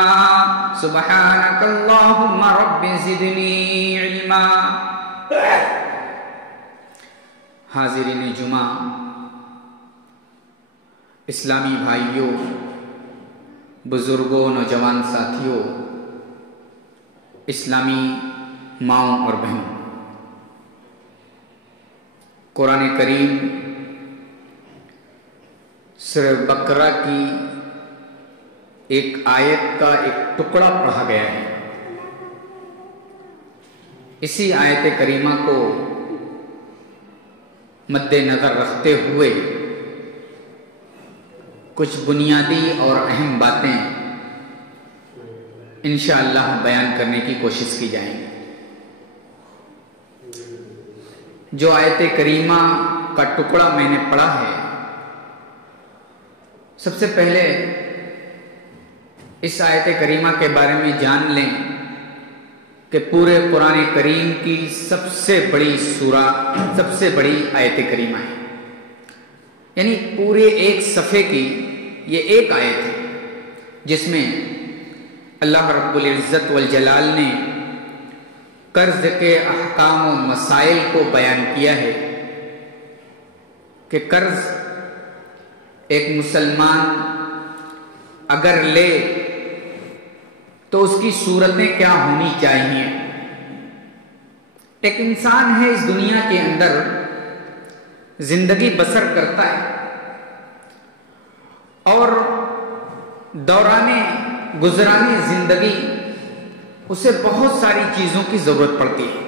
علما سبحانك اللهم رب زدنی علما۔ حاضرین جمعہ، اسلامی بھائیوں، بزرگوں، نوجوان ساتھیوں، اسلامی ماؤں اور بہنوں، قرآن کریم سورہ بقرہ کی ایک آیت کا ایک ٹکڑا پڑھا گیا ہے۔ اسی آیت کریمہ کو مد نظر رکھتے ہوئے کچھ بنیادی اور اہم باتیں انشاءاللہ بیان کرنے کی کوشش کی جائیں گی۔ جو آیت کریمہ کا ٹکڑا میں نے پڑھا ہے، سب سے پہلے اس آیت کریمہ کے بارے میں جان لیں کہ پورے قرآن کریم کی سب سے بڑی سورہ، سب سے بڑی آیت کریمہ ہے، یعنی پورے ایک صفحے کی یہ ایک آیت ہے جس میں اللہ رب العزت والجلال نے قرض کے احکام و مسائل کو بیان کیا ہے کہ قرض ایک مسلمان اگر لے تو اس کی صورتیں کیا ہونی چاہیے۔ ایک انسان ہے اس دنیا کے اندر، زندگی بسر کرتا ہے اور دوران گزرانی زندگی اسے بہت ساری چیزوں کی ضرورت پڑتی ہے۔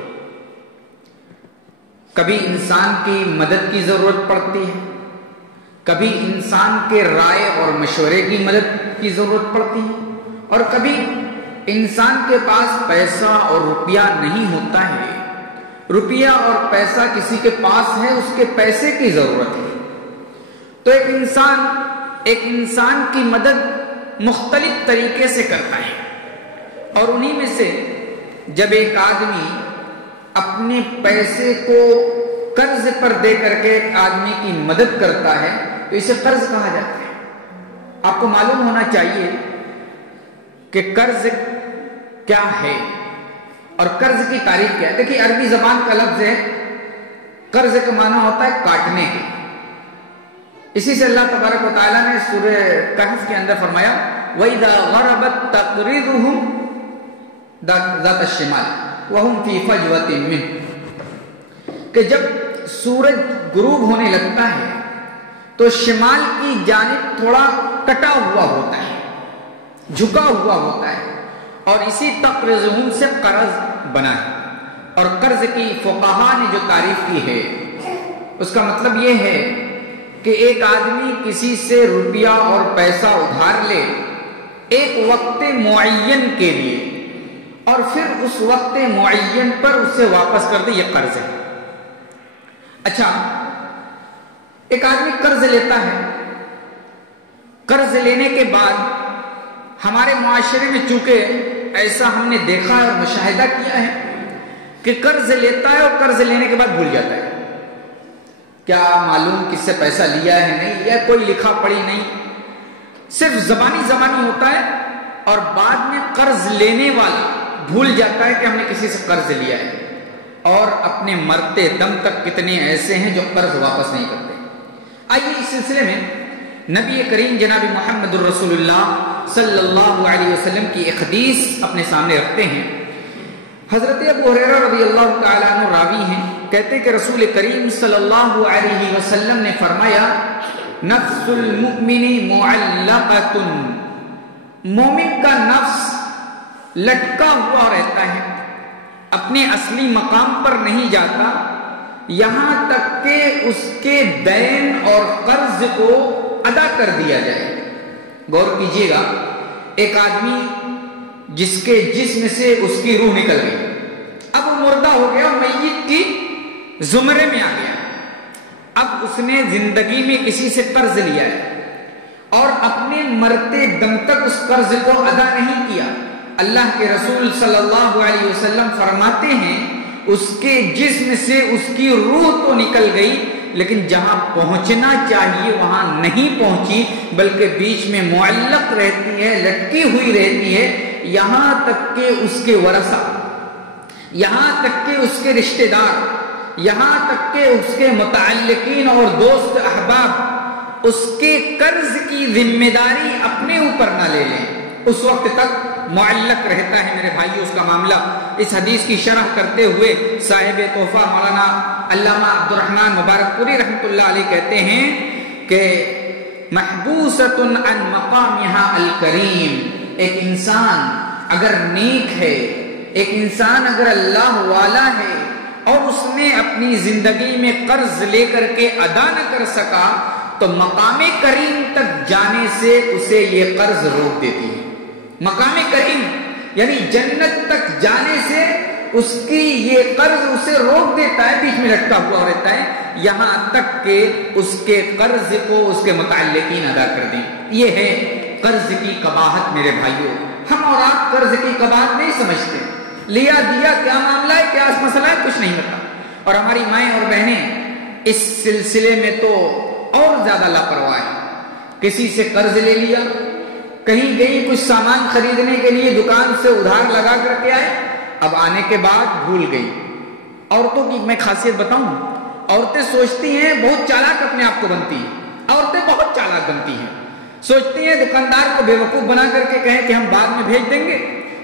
کبھی انسان کی مدد کی ضرورت پڑتی ہے، کبھی انسان کے رائے اور مشورے کی مدد کی ضرورت پڑتی ہے، اور کبھی انسان کے پاس پیسہ اور روپیہ نہیں ہوتا ہے، روپیہ اور پیسہ کسی کے پاس ہے، اس کے پیسے کی ضرورت ہے۔ تو ایک انسان کی مدد مختلف طریقے سے کرتا ہے، اور انہی میں سے جب ایک آدمی اپنے پیسے کو قرض پر دے کر کے ایک آدمی کی مدد کرتا ہے تو اسے قرض کہا جاتا ہے۔ آپ کو معلوم ہونا چاہیے کہ قرض کیا ہے اور قرض کی تعریف کیا ہے۔ دیکھیے عربی زبان کا لفظ ہے، قرض کا معنی ہوتا ہے کاٹنے کے۔ اسی سے اللہ تبارک و تعالیٰ نے سورہ کہف کے اندر فرمایا وَإِذَا غَرَبَتْ تَقْرِضُهُمْ ذات الشمال وَهُمْ فِي فَجْوَةٍ مِّنْهُ، کہ جب سورج غروب ہونے لگتا ہے تو شمال کی جانب تھوڑا کٹا ہوا ہوتا ہے، جھکا ہوا ہوتا ہے، اور اسی تقرضہم سے قرض بنا ہے۔ اور قرض کی فقہاء نے جو تعریف کی ہے اس کا مطلب یہ ہے کہ ایک آدمی کسی سے روپیہ اور پیسہ ادھار لے ایک وقت معین کے لیے اور پھر اس وقت معین پر اسے واپس کر دے، یہ قرض ہے۔ اچھا، ایک آدمی قرض لیتا ہے، قرض لینے کے بعد ہمارے معاشرے میں چونکہ ایسا ہم نے دیکھا اور مشاہدہ کیا ہے کہ قرض لیتا ہے اور قرض لینے کے بعد بھول جاتا ہے، کیا معلوم کس سے پیسہ لیا ہے نہیں لیا، کوئی لکھا پڑھی نہیں، صرف زبانی ہوتا ہے، اور بعد میں قرض لینے والا بھول جاتا ہے کہ ہم نے کسی سے قرض لیا ہے۔ اور اپنے مرتے دم تک کتنے ایسے ہیں جو قرض واپس نہیں کرتے۔ آئیے اس سلسلے میں نبی کریم جناب محمد الرسول اللہ صلی اللہ علیہ وسلم کی ایک حدیث اپنے سامنے رکھتے ہیں۔ حضرت ابو ہریرہ رضی اللہ تعالیٰ عنہ راوی ہیں، کہتے کہ رسول کریم صلی اللہ علیہ وسلم نے فرمایا نفس المؤمن معلقۃ، مومن کا نفس لٹکا ہوا رہتا ہے، اپنے اصلی مقام پر نہیں جاتا یہاں تک کہ اس کے دین اور قرض کو ادا کر دیا جائے۔ غور کیجئے گا، ایک آدمی جس کے جسم سے اس کی روح نکل گئی، اب وہ مردہ ہو گیا، میت کی زمرے میں آ گیا، اب اس نے زندگی میں کسی سے قرض لیا ہے اور اپنے مرتے دم تک اس قرض کو ادا نہیں کیا۔ اللہ کے رسول صلی اللہ علیہ وسلم فرماتے ہیں اس کے جسم سے اس کی روح تو نکل گئی لیکن جہاں پہنچنا چاہیے وہاں نہیں پہنچی، بلکہ بیچ میں معلق رہتی ہے، لٹکی ہوئی رہتی ہے، یہاں تک کہ اس کے ورثہ، یہاں تک کہ اس کے رشتہ دار، یہاں تک کہ اس کے متعلقین اور دوست احباب اس کے قرض کی ذمہ داری اپنے اوپر نہ لے لیں، اس وقت تک معلق رہتا ہے میرے بھائی اس کا معاملہ۔ اس حدیث کی شرح کرتے ہوئے صاحب تحفہ مولانا علامہ عبد الرحمن مبارک پوری رحمۃ اللہ علیہ کہتے ہیں کہ محبوسۃ عن مقامها الکریم، ایک انسان اگر نیک ہے، ایک انسان اگر اللہ والا ہے اور اس نے اپنی زندگی میں قرض لے کر کے ادا نہ کر سکا تو مقام کریم تک جانے سے اسے یہ قرض روک دیتی ہے۔ مقام کریم یعنی جنت تک جانے سے اس کی یہ قرض اسے روک دیتا ہے، بیچ میں لٹکا ہوا رہتا ہے، یہاں تک کہ اس کے قرض کو اس کے متعلقین ادا کر دیں۔ یہ ہے قرض کی قباحت میرے بھائیوں۔ ہم اور آپ قرض کی قباحت نہیں سمجھتے، لیا دیا کیا معاملہ ہے، کیا مسئلہ ہے، کچھ نہیں پتا، اور ہماری مائیں اور بہنیں اس سلسلے میں تو اور زیادہ لاپرواہ ہے۔ کسی سے قرض لے لیا، کہیں گئی کچھ سامان خریدنے کے لیے دکان سے ادھار لگا کر کے آئے، اب آنے کے بعد بھول گئی۔ عورتوں کی میں خاصیت بتاؤں، عورتیں سوچتی ہیں بہت چالاک اپنے آپ کو بنتی ہیں، عورتیں بہت چالاک بنتی ہیں، سوچتی ہیں دکاندار کو بیوقوف بنا کر کے کہیں کہ ہم بعد میں بھیج دیں گے،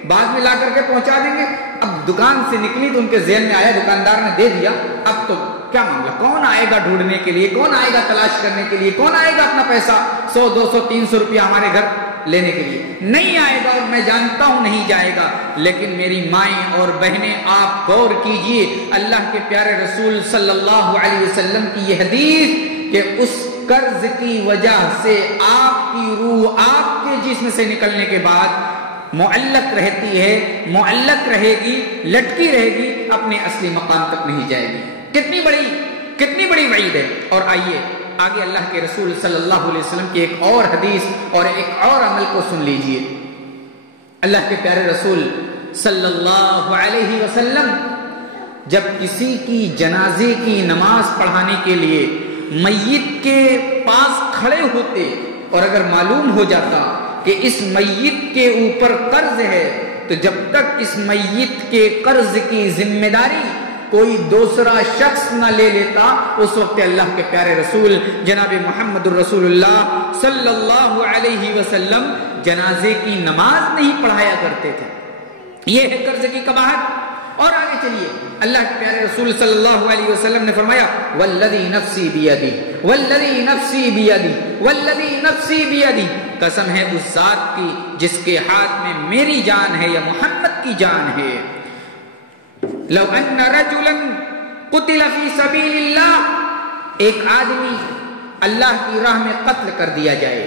بعد میں لا کر کے پہنچا دیں گے۔ اب دکان سے نکلی تو ان کے ذہن میں آیا دکاندار نے دے دیا، اب تو کیا معاملہ، کون آئے گا ڈھونڈنے کے لیے، کون آئے گا تلاش کرنے کے لیے، کون آئے گا اپنا پیسہ 100 200 300 روپیہ ہمارے گھر لینے کے لیے، نہیں آئے گا، اور میں جانتا ہوں نہیں جائے گا۔ لیکن میری مائیں اور بہنیں آپ غور کیجئے، اللہ کے پیارے رسول صلی اللہ علیہ وسلم کی یہ حدیث کہ اس قرض کی وجہ سے آپ کی روح آپ کے جسم سے نکلنے کے بعد معلق رہتی ہے، معلق رہے گی، لٹکی رہے گی، اپنے اصلی مقام تک نہیں جائے گی۔ کتنی بڑی وعید ہے۔ اور آئیے آگے اللہ کے رسول صلی اللہ علیہ وسلم کی ایک اور حدیث اور ایک اور عمل کو سن لیجئے۔ اللہ کے پیارے رسول صلی اللہ علیہ وسلم جب کسی کی جنازے کی نماز پڑھانے کے لیے میت کے پاس کھڑے ہوتے اور اگر معلوم ہو جاتا کہ اس میت کے اوپر قرض ہے تو جب تک اس میت کے قرض کی ذمہ داری کوئی دوسرا شخص نہ لے لیتا، اس وقت اللہ کے پیارے رسول جناب محمد الرسول اللہ صلی اللہ علیہ وسلم جنازے کی نماز نہیں پڑھایا کرتے تھے۔ یہ ہے قرض کی قباحت۔ اور آگے چلیے، اللہ کے پیارے رسول صلی اللہ علیہ وسلم نے فرمایا والذی نفسی بیدی، والذی نفسی بیدی، والذی نفسی بیدی، قسم ہے اس ذات کی جس کے ہاتھ میں میری جان ہے یا محمد کی جان ہے، لو ان رجلا قتل فی سبیل اللہ، ایک آدمی اللہ کی راہ میں قتل کر دیا جائے،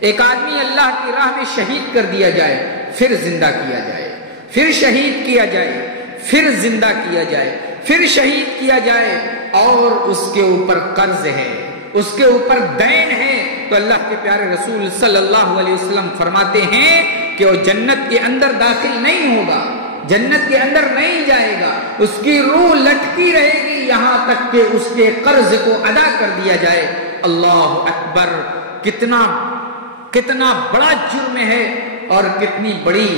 ایک آدمی اللہ کی راہ میں شہید کر دیا جائے، پھر زندہ کیا جائے، پھر شہید کیا جائے، پھر زندہ کیا جائے، پھر شہید کیا جائے، اور اس کے اوپر قرض ہے، اس کے اوپر دین ہے، تو اللہ کے پیارے رسول صلی اللہ علیہ وسلم فرماتے ہیں کہ وہ جنت کے اندر داخل نہیں ہوگا، جنت کے اندر نہیں جائے گا، اس کی روح لٹکی رہے گی یہاں تک کہ اس کے قرض کو ادا کر دیا جائے۔ اللہ اکبر، کتنا بڑا جرم ہے اور کتنی بڑی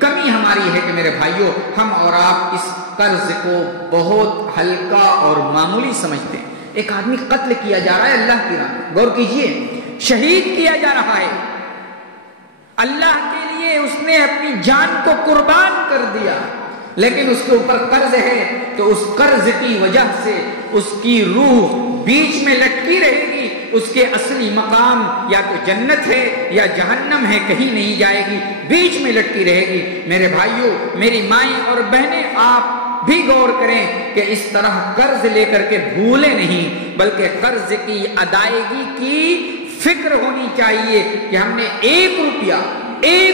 کمی ہماری ہے کہ میرے بھائیوں ہم اور آپ اس قرض کو بہت ہلکا اور معمولی سمجھتے ہیں۔ ایک آدمی قتل کیا جا رہا ہے اللہ کی راہ میں، غور کیجئے، شہید کیا جا رہا ہے اللہ کے لیے، اس نے اپنی جان کو قربان کر دیا، لیکن اس کے اوپر قرض ہے تو اس قرض کی وجہ سے اس کی روح بیچ میں لٹکی رہے گی، اس کے اصلی مقام یا تو جنت ہے یا جہنم ہے، کہیں نہیں جائے گی، بیچ میں لٹکی رہے گی۔ میرے بھائیوں، میری مائیں اور بہنیں، آپ بھی غور کریں کہ اس طرح قرض لے کر کے بھولے نہیں، بلکہ قرض کی ادائیگی کی فکر ہونی چاہیے کہ ہم نے ایک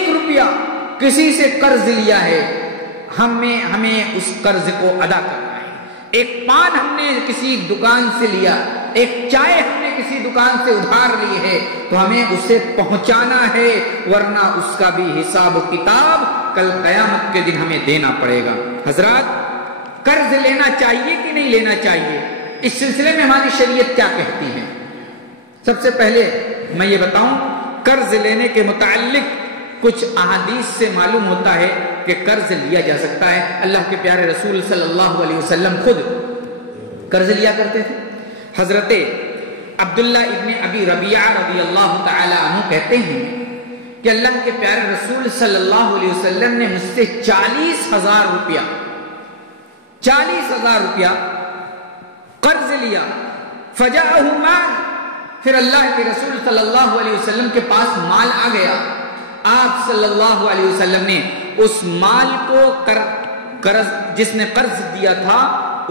روپیہ کسی سے قرض لیا ہے، ہمیں اس قرض کو ادا کرنا ہے۔ ایک پان ہم نے کسی دکان سے لیا، ایک چائے ہم نے کسی دکان سے ادھار لی ہے تو ہمیں اسے پہنچانا ہے، ورنہ اس کا بھی حساب و کتاب کل قیامت کے دن ہمیں دینا پڑے گا۔ حضرات، قرض لینا چاہیے کہ نہیں لینا چاہیے؟ اس سلسلے میں ہماری شریعت کیا کہتی ہے؟ سب سے پہلے میں یہ بتاؤں، قرض لینے کے متعلق کچھ احادیث سے معلوم ہوتا ہے کہ قرض لیا جا سکتا ہے۔ اللہ کے پیارے رسول صلی اللہ علیہ وسلم خود قرض لیا کرتے تھے۔ حضرت عبداللہ ابن ابی ربیعہ رضی اللہ تعالی عنہ کہتے ہیں کہ اللہ کے پیارے رسول صلی اللہ علیہ وسلم نے مجھ سے 40,000 روپیہ قرض لیا۔ فجاءہ مال، پھر اللہ کے رسول صلی اللہ علیہ وسلم کے پاس مال آ گیا۔ آپ صلی اللہ علیہ وسلم نے اس مال کو قرض جس نے قرض دیا تھا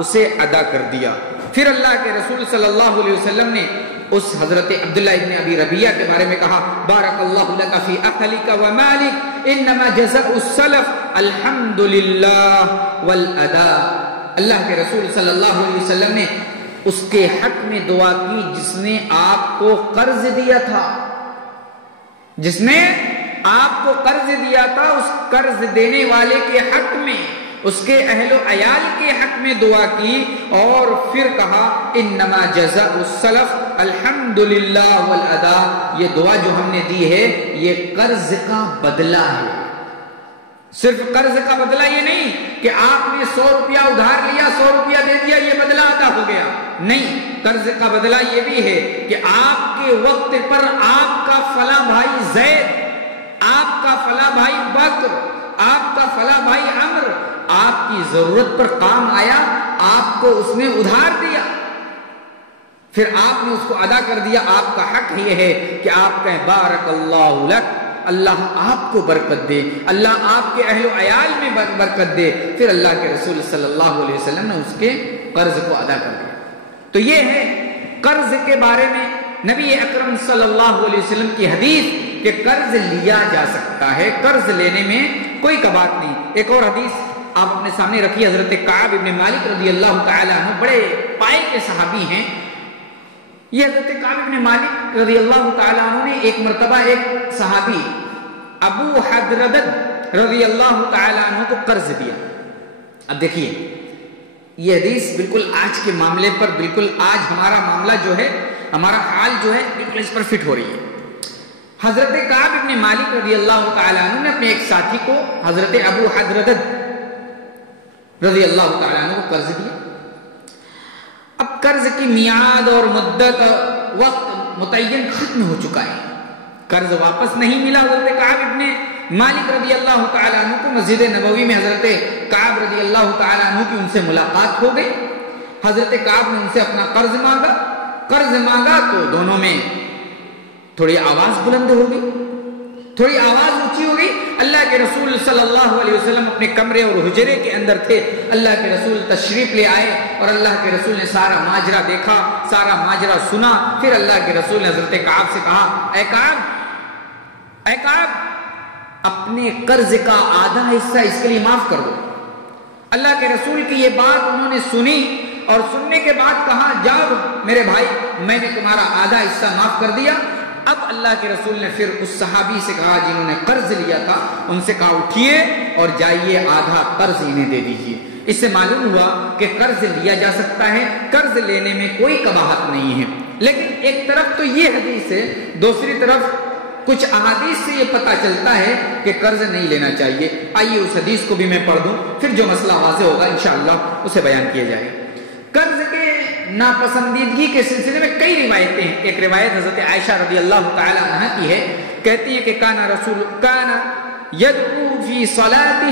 اسے ادا کر دیا۔ پھر اللہ کے رسول صلی اللہ علیہ وسلم نے اس حضرت عبداللہ ابن ابی ربیعہ کے بارے میں کہا، بارک اللہ لک فی اہلک و مالک انما جزاء السلف الحمدللہ والاداء۔ اللہ کے رسول صلی اللہ علیہ وسلم نے اس کے حق میں دعا کی جس نے آپ کو قرض دیا تھا، جس نے آپ کو قرض دیا تھا، اس قرض دینے والے کے حق میں، اس کے اہل و عیال کے حق میں دعا کی، اور پھر کہا انما جزاء السلف الحمدللہ والاداء۔ یہ دعا جو ہم نے دی ہے یہ قرض کا بدلہ ہے۔ صرف قرض کا بدلہ یہ نہیں کہ آپ نے 100 روپیہ ادھار لیا، 100 روپیہ دے دیا، یہ بدلہ ادا ہو گیا، نہیں۔ قرض کا بدلہ یہ بھی ہے کہ آپ کے وقت پر آپ کا فلاں بھائی زید، آپ کا فلاں بھائی بکر، آپ کا فلاں بھائی عمر آپ کی ضرورت پر کام آیا، آپ کو اس نے ادھار دیا، پھر آپ نے اس کو ادا کر دیا۔ آپ کا حق یہ ہے کہ آپ کہیں بارک اللہ لک، اللہ آپ کو برکت دے، اللہ آپ کے اہل و عیال میں برکت دے۔ پھر اللہ کے رسول صلی اللہ علیہ وسلم نے اس کے قرض کو ادا کر دیا۔ تو یہ ہے قرض کے بارے میں نبی اکرم صلی اللہ علیہ وسلم کی حدیث کہ قرض لیا جا سکتا ہے، قرض لینے میں کوئی کباط نہیں۔ ایک اور حدیث آپ اپنے سامنے رکھیے، حضرت کعب ابن مالک رضی اللہ تعالی عنہ بڑے پائے کے صحابی ہیں۔ یہ حضرت کعب ابن مالک رضی اللہ تعالی عنہ نے ایک مرتبہ ایک صحابی ابو حدردد رضی اللہ تعالی عنہ کو قرض دیا۔ اب دیکھیے یہ حدیث بالکل آج کے معاملے پر، بالکل آج ہمارا معاملہ جو ہے، ہمارا حال جو ہے بالکل اس پر فٹ ہو رہی ہے۔ حضرت کعب ابن مالک رضی اللہ تعالی عنہ نے اپنے ایک ساتھی کو حضرت ابو حدردد رضی اللہ تعالی عنہ کو قرض دیا۔ اب قرض کی میعاد اور مدت وقت متعین ختم ہو چکا ہے، قرض واپس نہیں ملا۔ حضرت کعب ابن مالک رضی اللہ تعالی عنہ کو مسجد نبوی میں حضرت کعب رضی اللہ تعالی عنہ کی ان سے ملاقات ہو گئی۔ حضرت کعب نے ان سے اپنا قرض مانگا تو دونوں میں تھوڑی آواز بلند ہو گئی، تھوڑی آواز اونچی ہو گئی۔ اللہ کے رسول صلی اللہ علیہ وسلم اپنے کمرے اور حجرے کے اندر تھے۔ اللہ کے رسول تشریف لے آئے اور اللہ کے رسول نے سارا ماجرا دیکھا، سارا ماجرا سنا۔ پھر اللہ کے رسول نے حضرت کعب سے کہا، اے کعب اپنے قرض کا آدھا حصہ اس کے لیے معاف کر دو۔ اللہ کے رسول کی یہ بات انہوں نے سنی اور سننے کے بعد کہا، جاؤ میرے بھائی، میں نے تمہارا آدھا حصہ معاف کر دیا۔ اب اللہ کے رسول نے پھر اس صحابی سے کہا جنہوں نے قرض لیا تھا، ان سے کہا اٹھیے اور جائیے آدھا قرض انہیں دے دیجیے۔ اس سے معلوم ہوا کہ قرض لیا جا سکتا ہے، قرض لینے میں کوئی قباحت نہیں ہے۔ لیکن ایک طرف تو یہ حدیث ہے، دوسری طرف کچھ احادیث سے یہ پتہ چلتا ہے کہ قرض نہیں لینا چاہیے۔ آئیے اس حدیث کو بھی میں پڑھ دوں، پھر جو مسئلہ واضح ہوگا انشاءاللہ اسے بیان کیا جائے۔ قرض کے ناپسندیدگی کے سلسلے میں کئی روایتیں ہیں۔ ایک روایت حضرت عائشہ رضی اللہ تعالی عنہ کی ہے، کہتی ہے کہ کان یدعو فی صلاتہ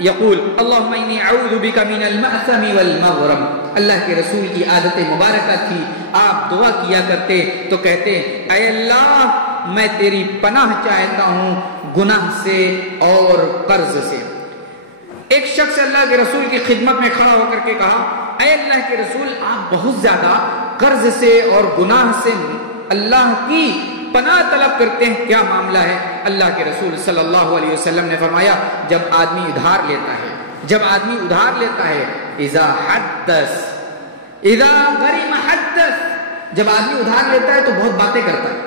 یقول اللہم انی اعوذ بک من المأثم والمغرم۔ اللہ کے رسول کی عادت مبارکہ تھی، آپ دعا کیا کرتے تو کہتے، اے اللہ میں تیری پناہ چاہتا ہوں گناہ سے اور قرض سے۔ ایک شخص اللہ کے رسول کی خدمت میں کھڑا ہو کر کے کہا، اے اللہ کے رسول آپ بہت زیادہ قرض سے اور گناہ سے اللہ کی پناہ طلب کرتے ہیں، کیا معاملہ ہے؟ اللہ کے رسول صلی اللہ علیہ وسلم نے فرمایا، جب آدمی ادھار لیتا ہے اذا حدث اذا غرم حدث، جب آدمی ادھار لیتا ہے تو بہت باتیں کرتا ہے،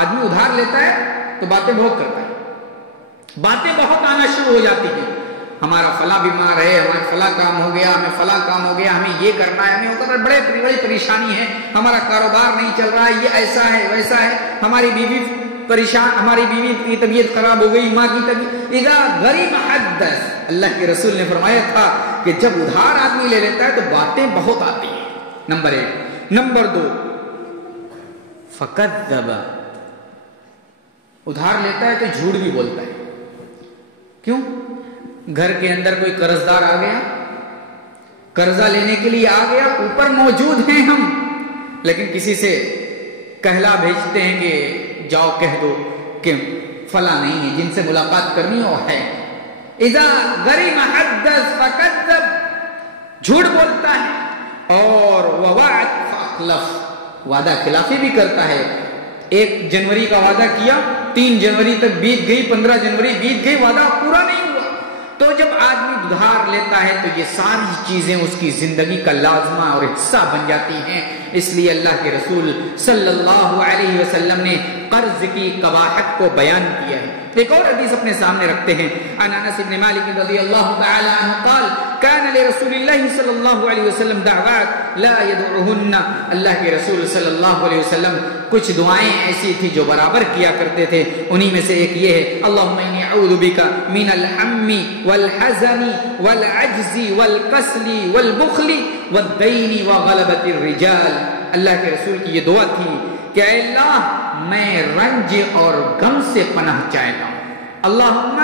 آدمی ادھار لیتا ہے تو باتیں بہت کرتا ہے، باتیں بہت آنا شروع ہو جاتی ہیں۔ ہمارا فلاں بیمار ہے، ہمارا فلاں کام ہو گیا، ہمیں فلاں کام ہو گیا، ہمیں یہ کرنا ہے، ہمیں وہ کرنا ہے، بڑی پریشانی ہے، ہمارا کاروبار نہیں چل رہا ہے، یہ ایسا ہے ویسا ہے، ہماری بیوی پریشان، ہماری بیوی کی طبیعت خراب ہو گئی، ماں کی طبیعت، اذا غریم حدث، اللہ کے رسول نے فرمایا تھا کہ جب ادھار آدمی لے لیتا ہے تو باتیں بہت آتی ہیں، نمبر 1۔ نمبر 2، فکذب، ادھار لیتا ہے تو جھوٹ بھی بولتا ہے۔ کیوں؟ گھر کے اندر کوئی قرض دار آ گیا، قرضہ لینے کے لیے آ گیا، اوپر موجود ہیں ہم، لیکن کسی سے کہلا بھیجتے ہیں کہ جاؤ کہہ دو کہ فلاں نہیں ہے، جن سے ملاقات کرنی وہ ہے۔ اذا غریم حدث فکذب، جھوٹ بولتا ہے، اور ووعد فاخلف، وعدہ خلافی بھی کرتا ہے۔ 1 جنوری کا وعدہ کیا، 3 جنوری تک بیت گئی، 15 جنوری بیت گئی، وعدہ پورا نہیں ہوا۔ تو جب آدمی ادھار لیتا ہے تو یہ ساری چیزیں اس کی زندگی کا لازمہ اور حصہ بن جاتی ہیں۔ اس لیے اللہ کے رسول صلی اللہ علیہ وسلم نے قرض کی قباحت کو بیان کیا ہے۔ ایک اور حدیث اپنے سامنے رکھتے ہیں، عن انس بن مالک رضی اللہ تعالی عنہ قال كان لرسول اللہ صلی اللہ علیہ وسلم دعوات لا يدعهن، اللہ کے رسول صلی اللہ علیہ وسلم کچھ دعائیں ایسی تھی جو برابر کیا کرتے تھے، انہی میں سے ایک یہ ہے، اللہم انی اعوذ بک من الہم والحزن والعجز والکسل والبخل والدین وغلبۃ الرجال۔ اللہ کے رسول کی یہ دعا تھی کہ اے اللہ میں رنج اور غم سے پناہ چاہتا ہوں، اللہم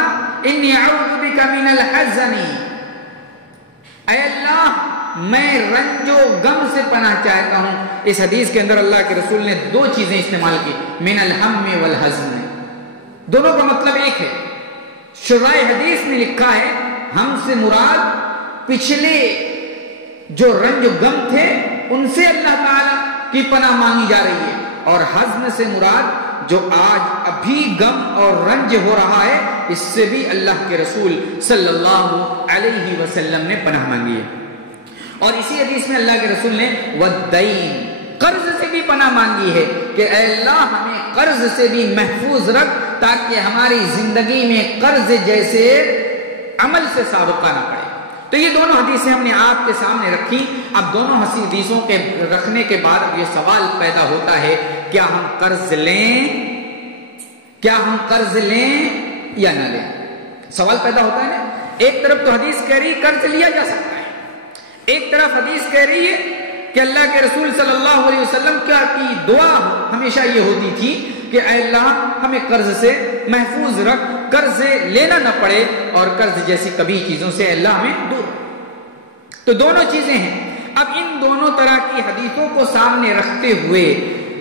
انی اعوذ بک من الحزن، اے اللہ میں رنج و غم سے پناہ چاہتا ہوں۔ اس حدیث کے اندر اللہ کے رسول نے 2 چیزیں استعمال کی، من الہم والحزن، دونوں کا مطلب ایک ہے۔ شرائع حدیث نے لکھا ہے ہم سے مراد پچھلے جو رنج و غم تھے ان سے اللہ تعالی کی پناہ مانگی جا رہی ہے، اور حزن سے مراد جو آج ابھی غم اور رنج ہو رہا ہے اس سے بھی اللہ کے رسول صلی اللہ علیہ وسلم نے پناہ مانگی ہے۔ اور اسی حدیث میں اللہ کے رسول نے والدین، قرض سے بھی پناہ مانگی ہے کہ اے اللہ ہمیں قرض سے بھی محفوظ رکھ تاکہ ہماری زندگی میں قرض جیسے عمل سے سابقہ نہ پڑے۔ تو یہ دونوں حدیثیں ہم نے آپ کے سامنے رکھی۔ اب دونوں حدیثوں کے رکھنے کے بعد اب یہ سوال پیدا ہوتا ہے، کیا ہم قرض لیں؟ کیا ہم قرض لیں یا نہ لیں؟ سوال پیدا ہوتا ہے نا۔ ایک طرف تو حدیث کہہ رہی قرض لیا جا سکتا ہے، ایک طرف حدیث کہہ رہی ہے کہ اللہ کے رسول صلی اللہ علیہ وسلم کی دعا ہمیشہ یہ ہوتی تھی کہ اے اللہ ہمیں قرض سے محفوظ رکھ، قرض لینا نہ پڑے، اور قرض جیسی کبھی چیزوں سے اللہ ہمیں دور۔ تو دونوں چیزیں ہیں۔ اب ان دونوں طرح کی حدیثوں کو سامنے رکھتے ہوئے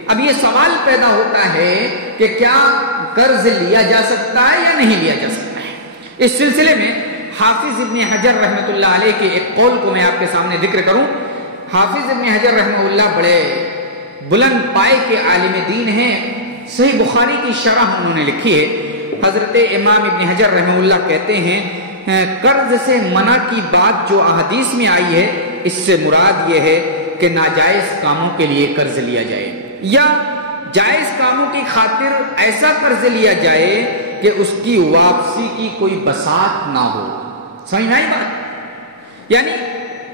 اب یہ سوال پیدا ہوتا ہے کہ کیا قرض لیا جا سکتا ہے یا نہیں لیا جا سکتا ہے۔ اس سلسلے میں حافظ ابن حجر رحمۃ اللہ علیہ کے ایک قول کو میں آپ کے سامنے ذکر کروں۔ حافظ ابن حجر رحمہ اللہ بڑے بلند پائے کے عالم دین ہیں، صحیح بخاری کی شرح انہوں نے لکھی ہے۔ حضرت امام ابن حجر رحمہ اللہ کہتے ہیں قرض سے منع کی بات جو احادیث میں آئی ہے اس سے مراد یہ ہے کہ ناجائز کاموں کے لیے قرض لیا جائے، یا جائز کاموں کی خاطر ایسا قرض لیا جائے کہ اس کی واپسی کی کوئی بساط نہ ہو۔ سمجھ میں آئی بات؟ یعنی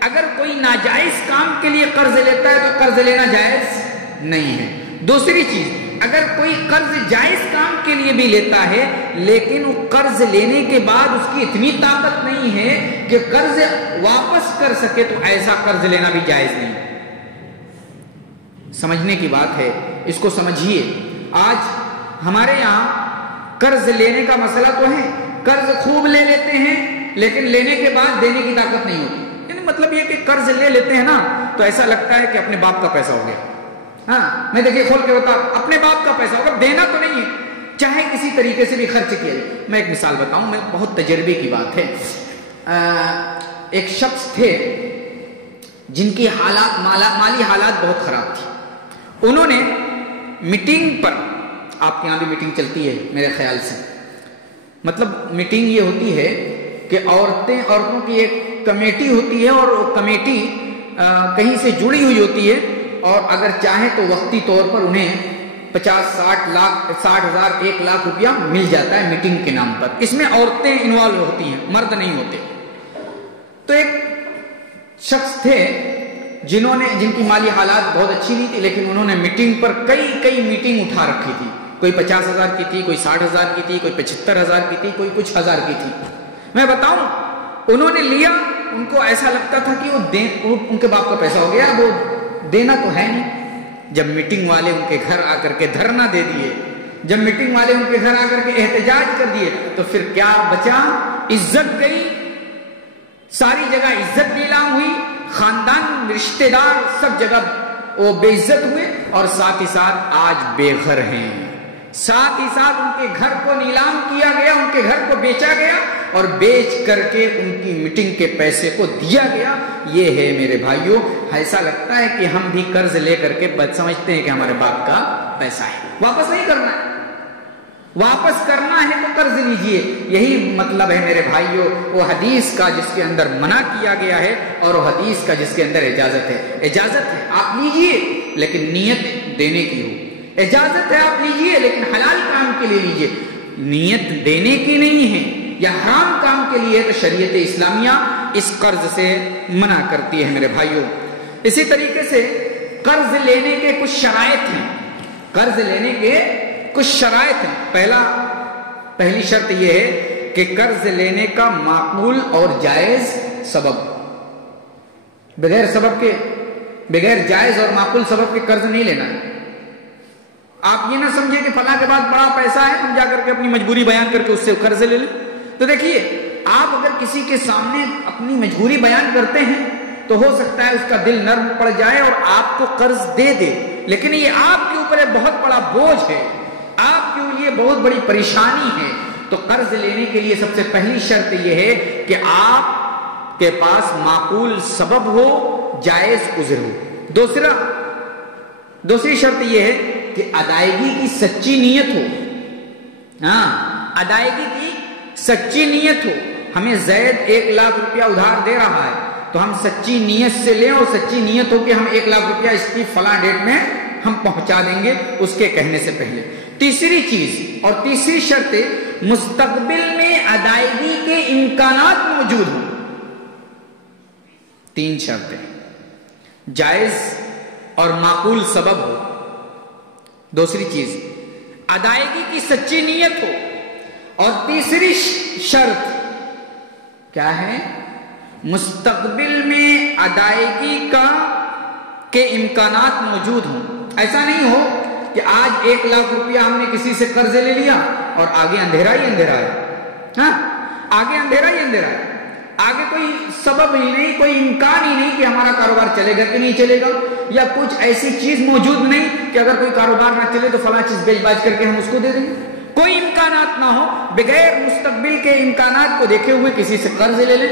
اگر کوئی ناجائز کام کے لیے قرض لیتا ہے تو قرض لینا جائز نہیں ہے۔ دوسری چیز، اگر کوئی قرض جائز کام کے لیے بھی لیتا ہے لیکن وہ قرض لینے کے بعد اس کی اتنی طاقت نہیں ہے کہ قرض واپس کر سکے تو ایسا قرض لینا بھی جائز نہیں۔ سمجھنے کی بات ہے، اس کو سمجھیے۔ آج ہمارے یہاں قرض لینے کا مسئلہ تو ہے، قرض خوب لے لیتے ہیں لیکن لینے کے بعد دینے کی طاقت نہیں ہوتی۔ یعنی مطلب یہ کہ قرض لے لیتے ہیں نا تو ایسا لگتا ہے کہ اپنے باپ کا پیسہ ہو گیا۔ ہاں میں دیکھیے کھول کے ہوتا اپنے باپ کا پیسہ ہوگا، دینا تو نہیں ہے، چاہے کسی طریقے سے بھی خرچ کیا جائے۔ میں ایک مثال بتاؤں، میں بہت تجربے کی بات ہے۔ ایک شخص تھے جن کی حالات مالی حالات بہت خراب تھی۔ انہوں نے میٹنگ پر، آپ کے یہاں بھی میٹنگ چلتی ہے میرے خیال سے، مطلب میٹنگ یہ ہوتی ہے کہ عورتوں کی ایک کمیٹی ہوتی ہے اور وہ کمیٹی کہیں سے جڑی ہوئی ہوتی ہے، اور اگر چاہیں تو وقتی طور پر انہیں 50-60 لاکھ 60,000 1 لاکھ روپیہ مل جاتا ہے میٹنگ کے نام پر. اس میں عورتیں انوالو ہوتی ہیں, مرد نہیں ہوتے. تو ایک شخص تھے جن کی مالی حالات بہت اچھی نہیں تھی, لیکن انہوں نے میٹنگ پر کئی میٹنگ اٹھا رکھی تھی. کوئی 50,000 کی تھی, کوئی 60,000 کی تھی, کوئی 75,000 کی تھی, کوئی کچھ ہزار کی تھی. میں بتاؤں, انہوں نے لیا, ان کو ایسا لگتا تھا کہ ان کے باپ کا پیسہ ہو گیا, وہ دینا تو ہے نہیں. جب میٹنگ والے ان کے گھر آ کر کے دھرنا دے دیے, جب میٹنگ والے ان کے گھر آ کر کے احتجاج کر دیے, تو پھر کیا بچا؟ عزت گئی, ساری جگہ عزت نیلام ہوئی, خاندان رشتہ دار سب جگہ وہ بے عزت ہوئے, اور ساتھ ہی ساتھ آج بے گھر ہیں. ساتھ ہی ساتھ ان کے گھر کو نیلام کیا گیا, ان کے گھر کو بیچا گیا, اور بیچ کر کے ان کی میٹنگ کے پیسے کو دیا گیا. یہ ہے میرے بھائیوں, ایسا لگتا ہے کہ ہم بھی قرض لے کر کے بد سمجھتے ہیں کہ ہمارے باپ کا پیسہ ہے, واپس نہیں کرنا ہے. واپس کرنا ہے تو قرض لیجئے. یہی مطلب ہے میرے بھائیوں وہ حدیث کا جس کے اندر منع کیا گیا ہے, اور وہ حدیث کا جس کے اندر اجازت ہے. اجازت ہے آپ لیجئے, لیکن نیت دینے کی ہو. اجازت ہے آپ لیجئے, لیکن حلال کام کے لیے لیجئے. نیت دینے کی نہیں ہے یا حرام کام کے لیے, تو شریعت اسلامیہ اس قرض سے منع کرتی ہے میرے بھائیوں. اسی طریقے سے قرض لینے کے کچھ شرائط ہیں. قرض لینے کے کچھ شرائط ہیں. پہلی شرط یہ ہے کہ قرض لینے کا معقول اور جائز سبب. بغیر سبب کے, بغیر جائز اور معقول سبب کے قرض نہیں لینا ہے. آپ یہ نہ سمجھیں کہ فلاں کے بعد بڑا پیسہ ہے, ہم جا کر کے اپنی مجبوری بیان کر کے اس سے قرض لے لیں. تو دیکھیے, آپ اگر کسی کے سامنے اپنی مجبوری بیان کرتے ہیں تو ہو سکتا ہے اس کا دل نرم پڑ جائے اور آپ کو قرض دے دے, لیکن یہ آپ کے اوپر ایک بہت بڑا بوجھ ہے, آپ کے لیے بہت بڑی پریشانی ہے. تو قرض لینے کے لیے سب سے پہلی شرط یہ ہے کہ آپ کے پاس معقول سبب ہو, جائز عذر ہو. دوسری شرط یہ ہے کہ ادائیگی کی سچی نیت ہو. ہاں, ادائیگی کی سچی نیت ہو. ہمیں زید 1 لاکھ روپیہ ادھار دے رہا ہے, تو ہم سچی نیت سے لیں, اور سچی نیت ہو کہ ہم 1 لاکھ روپیہ اس کی فلاں ڈیٹ میں ہم پہنچا دیں گے, اس کے کہنے سے پہلے. تیسری چیز اور تیسری شرط, مستقبل میں ادائیگی کے امکانات موجود ہوں. 3 شرطیں, جائز اور معقول سبب ہو. دوسری چیز, ادائیگی کی سچی نیت ہو. اور تیسری شرط کیا ہے؟ مستقبل میں ادائیگی کے امکانات موجود ہوں. ایسا نہیں ہو کہ آج 1 لاکھ روپیہ ہم نے کسی سے قرض لے لیا اور آگے اندھیرا ہی اندھیرا ہے. ہاں, آگے اندھیرا ہی اندھیرا ہے. آگے کوئی سبب ہی نہیں, کوئی امکان ہی نہیں کہ ہمارا کاروبار چلے گا کہ نہیں چلے گا, یا کچھ ایسی چیز موجود نہیں کہ اگر کوئی کاروبار نہ چلے تو فلاں چیز بیچ باچ کر کے ہم اس کو دے دیں گے. کوئی امکانات نہ ہو, بغیر مستقبل کے امکانات کو دیکھے ہوئے کسی سے قرض لے لیں,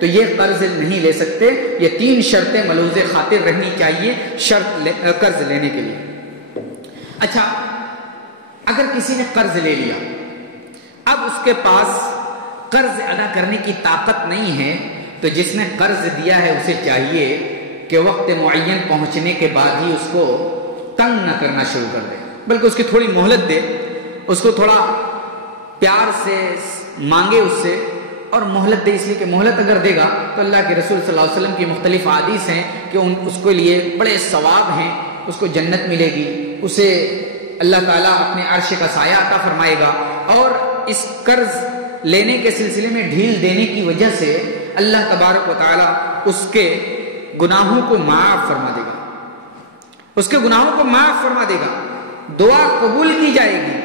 تو یہ قرض نہیں لے سکتے. یہ 3 شرطیں ملحوظ خاطر رہنی چاہیے قرض لینے کے لیے. اچھا, اگر کسی نے قرض لے لیا, اب اس کے پاس قرض ادا کرنے کی طاقت نہیں ہے, تو جس نے قرض دیا ہے اسے چاہیے کہ وقت معین پہنچنے کے بعد ہی اس کو تنگ نہ کرنا شروع کر دے, بلکہ اس کی تھوڑی مہلت دے, اس کو تھوڑا پیار سے مانگے اس سے, اور مہلت دے. اس لیے کہ مہلت اگر دے گا تو اللہ کے رسول صلی اللہ علیہ وسلم کی مختلف احادیث ہیں کہ اس کے لیے بڑے ثواب ہیں, اس کو جنت ملے گی, اسے اللہ تعالیٰ اپنے عرش کا سایہ عطا فرمائے گا, اور اس قرض لینے کے سلسلے میں ڈھیل دینے کی وجہ سے اللہ تبارک و تعالیٰ اس کے گناہوں کو معاف فرما دے گا, اس کے گناہوں کو معاف فرما دے گا, دعا قبول کی جائے گی,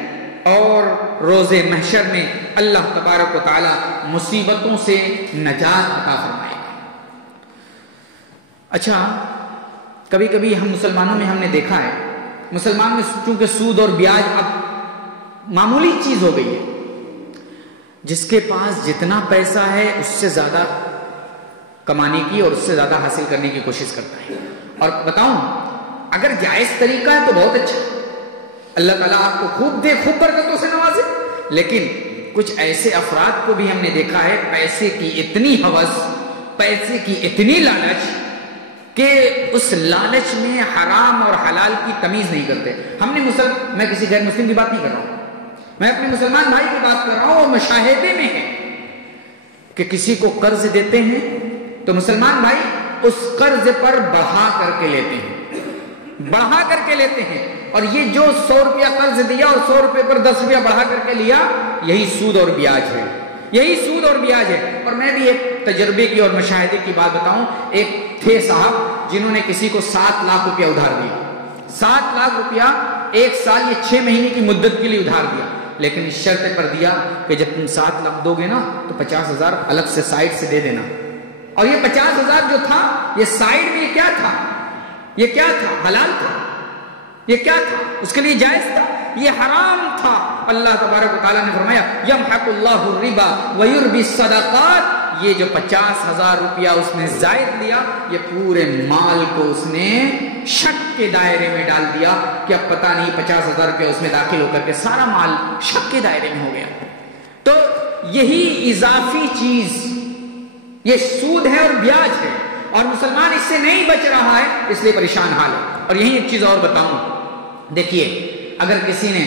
اور روز محشر میں اللہ تبارک و تعالیٰ مصیبتوں سے نجات عطا فرمائے گا. اچھا, کبھی کبھی ہم مسلمانوں میں ہم نے دیکھا ہے, مسلمان میں چونکہ سود اور بیاج اب معمولی چیز ہو گئی ہے, جس کے پاس جتنا پیسہ ہے اس سے زیادہ کمانے کی اور اس سے زیادہ حاصل کرنے کی کوشش کرتا ہے. اور بتاؤں, اگر جائز طریقہ ہے تو بہت اچھا, اللہ تعالیٰ آپ کو خوب برکتوں سے نوازے. لیکن کچھ ایسے افراد کو بھی ہم نے دیکھا ہے, پیسے کی اتنی ہوس, پیسے کی اتنی لالچ کہ اس لالچ میں حرام اور حلال کی تمیز نہیں کرتے. ہم نے میں کسی غیر مسلم کی بات نہیں کر رہا ہوں, میں اپنے مسلمان بھائی کی بات کر رہا ہوں. اور مشاہدے میں ہے کہ کسی کو قرض دیتے ہیں تو مسلمان بھائی اس قرض پر بڑھا کر کے لیتے ہیں, اور یہ جو 100 روپیہ قرض دیا اور 100 روپے پر 10 روپیہ بڑھا کر کے لیا, یہی سود اور بیاج ہے. اور میں بھی ایک تجربے کی اور مشاہدے کی بات بتاؤں. ایک تھے صاحب جنہوں نے کسی کو 7 لاکھ روپیہ ادھار دیا. 7 لاکھ روپیہ 1 سال یا 6 مہینے کی مدت کے لیے ادھار دیا, لیکن اس شرط پر دیا کہ جب تم 7 لاکھ دو گے نا تو 50,000 الگ سے سائڈ سے دے دینا. اور یہ 50,000 جو تھا, یہ سائڈ میں کیا تھا؟ حلال تھا. یہ کیا تھا؟ اس کے لیے جائز تھا؟ یہ حرام تھا. اللہ تبارک و تعالیٰ نے فرمایا یمحق اللہ الربا ویربی الصدقات. یہ جو 50,000 روپیہ اس نے زائد لیا, یہ پورے مال کو اس نے شک کے دائرے میں ڈال دیا کہ اب پتہ نہیں 50,000 روپیہ اس میں داخل ہو کر کے سارا مال شک کے دائرے میں ہو گیا. تو یہی اضافی چیز یہ سود ہے اور بیاج ہے, اور مسلمان اس سے نہیں بچ رہا ہے, اس لیے پریشان حال ہے. اور یہی ایک چیز اور بتاؤں, دیکھیے اگر کسی نے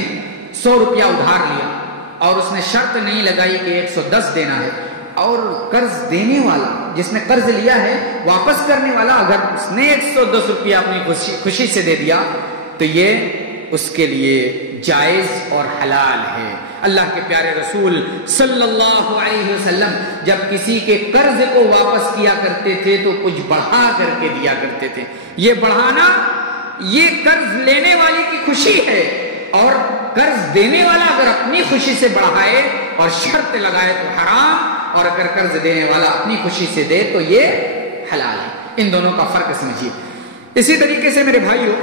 100 روپیہ ادھار لیا اور اس نے شرط نہیں لگائی کہ 110 دینا ہے, اور قرض دینے والا جس نے قرض لیا ہے واپس کرنے والا اگر اس نے 110 روپیہ اپنی خوشی سے دے دیا تو یہ اس کے لیے جائز اور حلال ہے. اللہ کے پیارے رسول صلی اللہ علیہ وسلم جب کسی کے قرض کو واپس کیا کرتے تھے تو کچھ بڑھا کر کے دیا کرتے تھے. یہ بڑھانا یہ قرض لینے والے کی خوشی ہے, اور قرض دینے والا اگر اپنی خوشی سے بڑھائے اور شرط لگائے تو حرام, اور اگر قرض دینے والا اپنی خوشی سے دے تو یہ حلال ہے. ان دونوں کا فرق سمجھیے. اسی طریقے سے میرے بھائیو,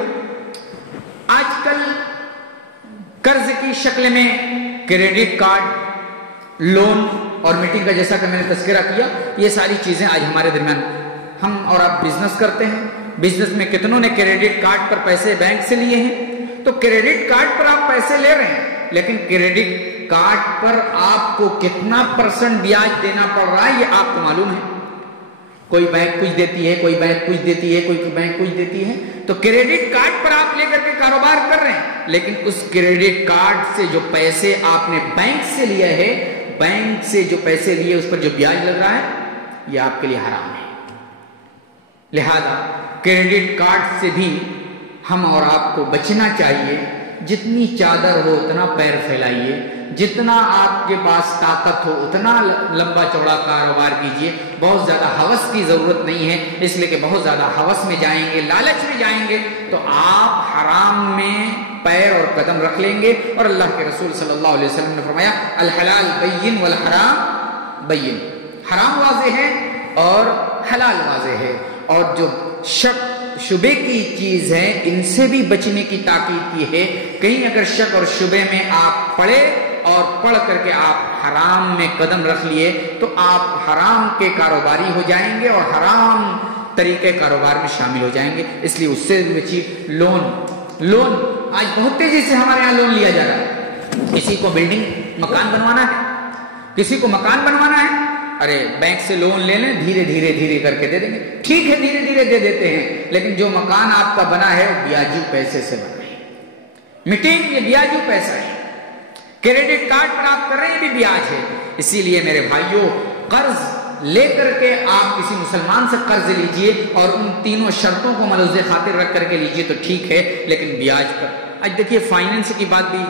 آج کل قرض کی شکل میں کریڈٹ کارڈ, لون اور میٹنگ کا جیسا کہ میں نے تذکرہ کیا, یہ ساری چیزیں آج ہمارے درمیان. ہم اور آپ بزنس کرتے ہیں, بزنس میں کتنوں نے کریڈٹ کارڈ پر پیسے بینک سے لیے ہیں, تو کریڈٹ کارڈ پر آپ پیسے لے رہے ہیں, لیکن کریڈٹ کارڈ پر آپ کو کتنا % بیاج دینا پڑ رہا ہے یہ آپ کو معلوم ہے. کوئی بینک کچھ دیتی ہے, کوئی بینک کچھ دیتی ہے, کوئی بینک کچھ دیتی ہے. تو کریڈٹ کارڈ پر آپ لے کر کے کاروبار کر رہے ہیں, لیکن اس کریڈٹ کارڈ سے جو پیسے آپ نے بینک سے لیے ہے, بینک سے جو پیسے لیے اس پر جو بیاج لگ رہا ہے یہ آپ کے لیے حرام ہے. لہذا کریڈٹ کارڈ سے بھی ہم اور آپ کو بچنا چاہیے. جتنی چادر ہو اتنا پیر پھیلائیے, جتنا آپ کے پاس طاقت ہو اتنا لمبا چوڑا کاروبار کیجیے. بہت زیادہ ہوس کی ضرورت نہیں ہے, اس لیے کہ بہت زیادہ ہوس میں جائیں گے, لالچ میں جائیں گے تو آپ حرام میں پیر اور قدم رکھ لیں گے. اور اللہ کے رسول صلی اللہ علیہ وسلم نے فرمایا الحلال بین والحرام بین. حرام واضح ہے اور حلال واضح ہے, اور جو شک شبے کی چیز ہے ان سے بھی بچنے کی تاکید کی ہے. کہیں اگر شک اور شبے میں آپ پڑے اور پڑھ کر کے آپ حرام میں قدم رکھ لیے تو آپ حرام کے کاروباری ہو جائیں گے اور حرام طریقے کاروبار میں شامل ہو جائیں گے. اس لیے اس سے بھی بچیے. لون آج بہت تیزی سے ہمارے یہاں لون لیا جا رہا ہے. کسی کو بلڈنگ مکان بنوانا ہے, کسی کو مکان بنوانا ہے, ارے بینک سے لون لے لیں, دھیرے کر کے دے دیں گے. ٹھیک ہے دھیرے دے دیتے ہیں, لیکن جو مکان آپ کا بنا ہے وہ بیاجو پیسے سے بنا ہے. میٹنگ یہ بیاجو پیسہ ہے. کریڈٹ کارڈ پر آپ کر رہے ہیں بھی بیاج ہے. اسی لیے میرے بھائیوں قرض لے کر کے آپ کسی مسلمان سے قرض لیجئے اور ان تینوں شرطوں کو ملحوظ خاطر رکھ کر کے لیجئے تو ٹھیک ہے, لیکن بیاج پر. آج دیکھیے فائننس کی بات بھی,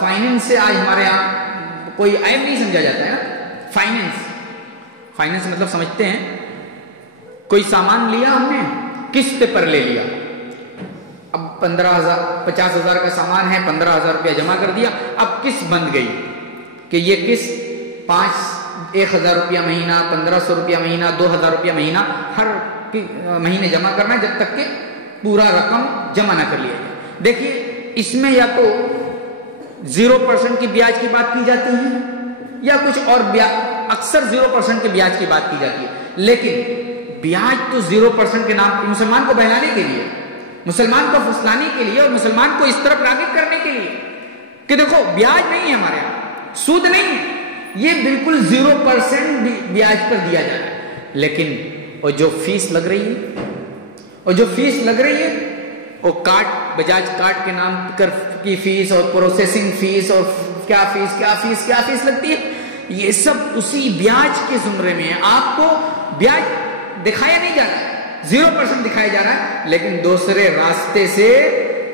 فائننس سے آج ہمارے یہاں کوئی عیب نہیں سمجھا جاتا ہے. فائننس مطلب سمجھتے ہیں, کوئی سامان لیا ہم نے قسط پر لے لیا, اب 50,000 کا سامان ہے, 15,000 روپیہ جمع کر دیا. اب قسط بن گئی کہ یہ قسط 1,000 روپیہ مہینہ, 1,500 روپیہ مہینہ, 2,000 روپیہ مہینہ ہر مہینے جمع کرنا ہے جب تک کہ پورا رقم جمع نہ کر لیا جائے. دیکھیے اس میں یا تو 0% کی بیاج کی بات کی جاتی ہے یا کچھ اور, اکثر 0% کے بیاج کی بات کی جاتی ہے. لیکن بیاج تو 0% کے نام, مسلمان کو بہلانے کے لیے, مسلمان کو پھسلانے کے لیے اور مسلمان کو اس طرف راغب کرنے کے لیے کہ دیکھو بیاج نہیں ہے ہمارے یہاں, سود نہیں ہے, یہ بالکل 0% بیاج پر دیا جا رہا ہے. لیکن وہ جو فیس لگ رہی ہے اور جو فیس لگ رہی ہے وہ بجاج کارڈ کے نام کی فیس اور پروسیسنگ فیس اور کیا فیس لگتی ہے، یہ سب اسی بیاج کے زمرے میں ہے۔ آپ کو بیاج دکھایا نہیں جا رہا ہے، 0% دکھایا جا رہا ہے، لیکن دوسرے راستے سے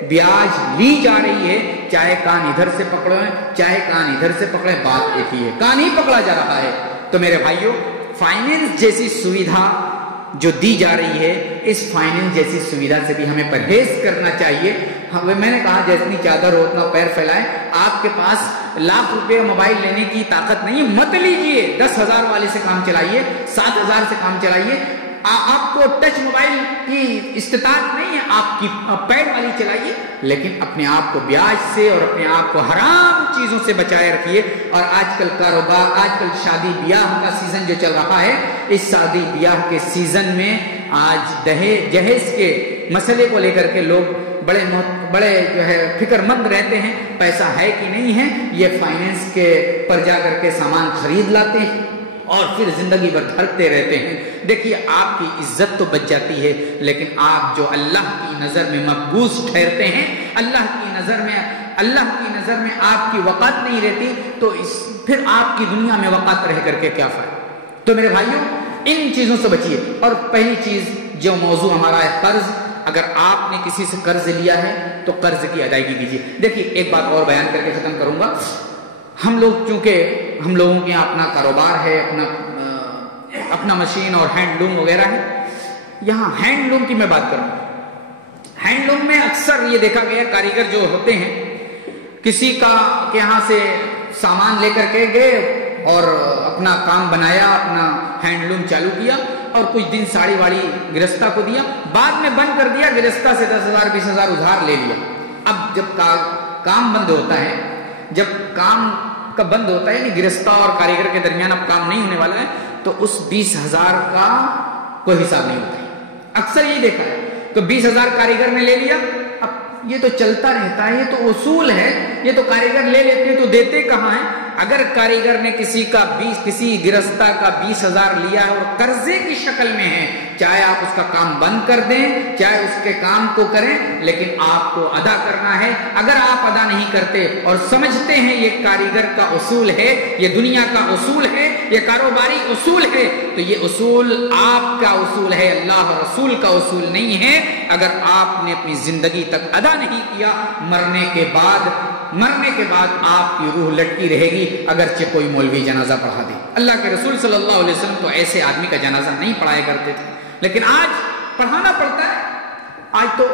بیاج لی جا رہی ہے، چاہے کان ادھر سے پکڑے چاہے کان ادھر سے پکڑے، بات ایک ہی ہے، کان ہی پکڑا جا رہا ہے۔ تو میرے بھائیوں، فائنینس جیسی سویدھا جو دی جا رہی ہے، اس فائنینس جیسی سویدھا سے بھی ہمیں پرہیز کرنا چاہیے۔ میں نے کہا جتنی چادر ہو اتنا پیر پھیلائے۔ آپ کے پاس لاکھ روپے موبائل لینے کی طاقت نہیں ہے، مت لیجئے، 10,000 والے سے کام چلائیے، 7,000 سے کام چلائیے۔ آپ کو ٹچ موبائل کی استطاعت نہیں ہے، آپ کی پیر والی چلائیے، لیکن اپنے آپ کو بیاج سے اور اپنے آپ کو حرام چیزوں سے بچائے رکھیے۔ اور آج کل کاروبار، آج کل شادی بیاہ کا سیزن جو چل رہا ہے، اس شادی بیاہ کے سیزن میں آج جہیز کے مسئلے کو لے کر کے لوگ بڑے جو ہے فکر مند رہتے ہیں، پیسہ ہے کہ نہیں ہے، یہ فائنینس کے پر جا کر کے سامان خرید لاتے ہیں اور پھر زندگی بھر دھڑکتے رہتے ہیں۔ دیکھیے، آپ کی عزت تو بچ جاتی ہے، لیکن آپ جو اللہ کی نظر میں مقبوض ٹھہرتے ہیں، اللہ کی نظر میں آپ کی وقت نہیں رہتی، تو پھر آپ کی دنیا میں وقت رہ کر کے کیا فائدہ۔ تو میرے بھائیوں، ان چیزوں سے بچیے۔ اور پہلی چیز جو موضوع ہمارا ہے، قرض۔ اگر آپ نے کسی سے قرض لیا ہے تو قرض کی ادائیگی کیجیے۔ دیکھیے، ایک بات اور بیان کر کے ختم کروں گا۔ ہم لوگ چونکہ ہم لوگوں کے اپنا کاروبار ہے، اپنا مشین اور ہینڈلوم وغیرہ ہے، یہاں ہینڈلوم کی میں بات کروں گا۔ ہینڈلوم میں اکثر یہ دیکھا گیا، کاریگر جو ہوتے ہیں، کسی کے یہاں سے سامان لے کر کے گئے اور اپنا کام بنایا، اپنا ہینڈلوم چالو کیا اور کچھ دن ساڑی واڑی گرستہ کو دیا، بعد میں بند کر دیا، گرستہ سے 10,000 20,000 ادھار لے لیا۔ اب جب کام بند ہوتا ہے، جب کام کا بند ہوتا ہے، یعنی گرستہ اور کاریگر کے درمیان اب کام نہیں ہونے والا ہے، تو اس 20,000 کا کوئی حساب نہیں ہوتا ہے۔ اکثر یہ دیکھا ہے، تو 20,000 کاریگر نے لے لیا، اب یہ تو چلتا رہتا ہے، یہ تو اصول ہے، یہ تو کاریگر لے لیتے ہیں تو دیتے کہاں ہیں؟ اگر کاریگر نے کسی گرستہ کا 20,000 لیا ہے اور قرضے کی شکل میں ہے، چاہے آپ اس کا کام بند کر دیں، چاہے اس کے کام کو کریں، لیکن آپ کو ادا کرنا ہے۔ اگر آپ ادا نہیں کرتے اور سمجھتے ہیں یہ کاریگر کا اصول ہے، یہ دنیا کا اصول ہے، یہ کاروباری اصول ہے، تو یہ اصول آپ کا اصول ہے، اللہ اور رسول کا اصول نہیں ہے۔ اگر آپ نے اپنی زندگی تک ادا نہیں کیا، مرنے کے بعد آپ کی روح لٹکی رہے گی، اگرچہ کوئی مولوی جنازہ پڑھا دے۔ اللہ کے رسول صلی اللہ علیہ وسلم تو ایسے آدمی کا جنازہ نہیں پڑھایا کرتے تھے، لیکن آج پڑھانا پڑتا ہے۔ آج تو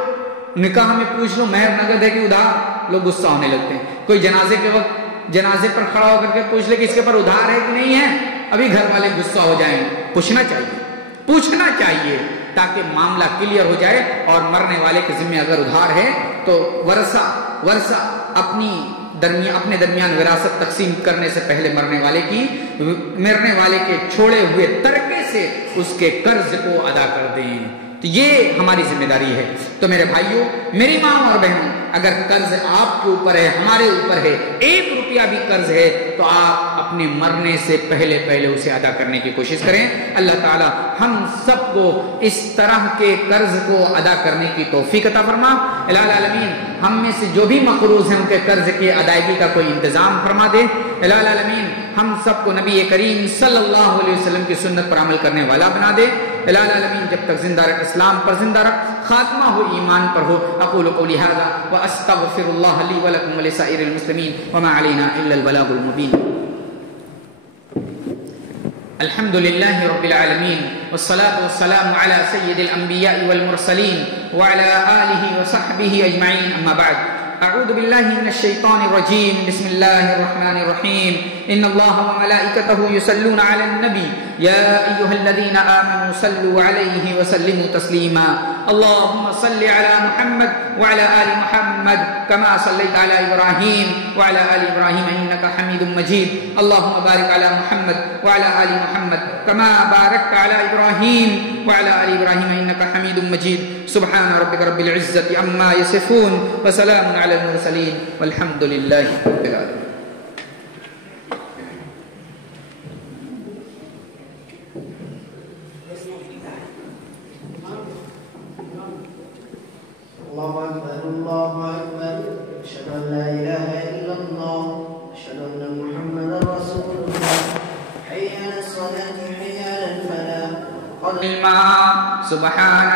نکاح میں پوچھ لو مہر نقد ہے کہ ادھار، لوگ غصہ ہونے لگتے ہیں۔ کوئی جنازے کے وقت جنازے پر کھڑا ہو کر کے پوچھ لے کہ اس کے پر ادھار ہے کہ نہیں ہے، ابھی گھر والے غصہ ہو جائیں گے۔ پوچھنا چاہیے تاکہ معاملہ کلیئر ہو جائے، اور مرنے والے کے ذمہ اگر ادھار ہے تو ورثہ اپنے درمیان وراثت تقسیم کرنے سے پہلے مرنے والے کے چھوڑے ہوئے ترکے سے اس کے قرض کو ادا کر دیں۔ تو یہ ہماری ذمہ داری ہے۔ تو میرے بھائیوں، میری ماں اور بہنوں، اگر قرض آپ کے اوپر ہے، ہمارے اوپر ہے، 1 روپیہ بھی قرض ہے، تو آپ اپنے مرنے سے پہلے اسے ادا کرنے کی کوشش کریں۔ اللہ تعالی ہم سب کو اس طرح کے قرض کو ادا کرنے کی توفیق عطا فرما۔ الہ العالمین ہم میں سے جو بھی مقروض ہیں ان کے قرض کی ادائیگی کا کوئی انتظام فرما دے۔ الہ العالمین ہم سب کو نبی کریم صلی اللہ علیہ وسلم کی سنت پر عمل کرنے والا بنا دے۔ الہ العالمین جب تک زندہ رکھ، اسلام پر زندہ رکھ، خاتمہ ہو ایمان پر ہو۔ اقول قولی ھذا واستغفر اللہ لی ولکم ولسائر المسلمین وما علینا الا البلاغ المبین۔ الحمد للہ رب العالمین والصلاة والسلام علی سید الانبیاء والمرسلین وعلی آلہ وصحبہ اجمعین، اما بعد۔ اعوذ باللہ من الشیطان الرجیم، بسم اللہ الرحمن الرحیم۔ ان اللہ وملائکتہ یصلون علی النبی یا ایہا الذین آمنوا صلوا علیہ وسلموا تسلیما۔ اللہم صل علی محمد وعلی آل محمد کما صلیت علی ابراہیم وعلی آل ابراہیم انک حمید مجید۔ اللہم بارک علی محمد وعلی آل محمد کما بارکت علی ابراہیم وعلی آل ابراہیم انک حمید مجید۔ سبحان ربک رب العزة عما یصفون وسلام علی المرسلین والحمد للہ رب العالمین۔ الله أكبر الله أكبر أشهد أن لا إله إلا الله أشهد أن محمدا رسول الله حي على الصلاة حي على الفلاح. سبحان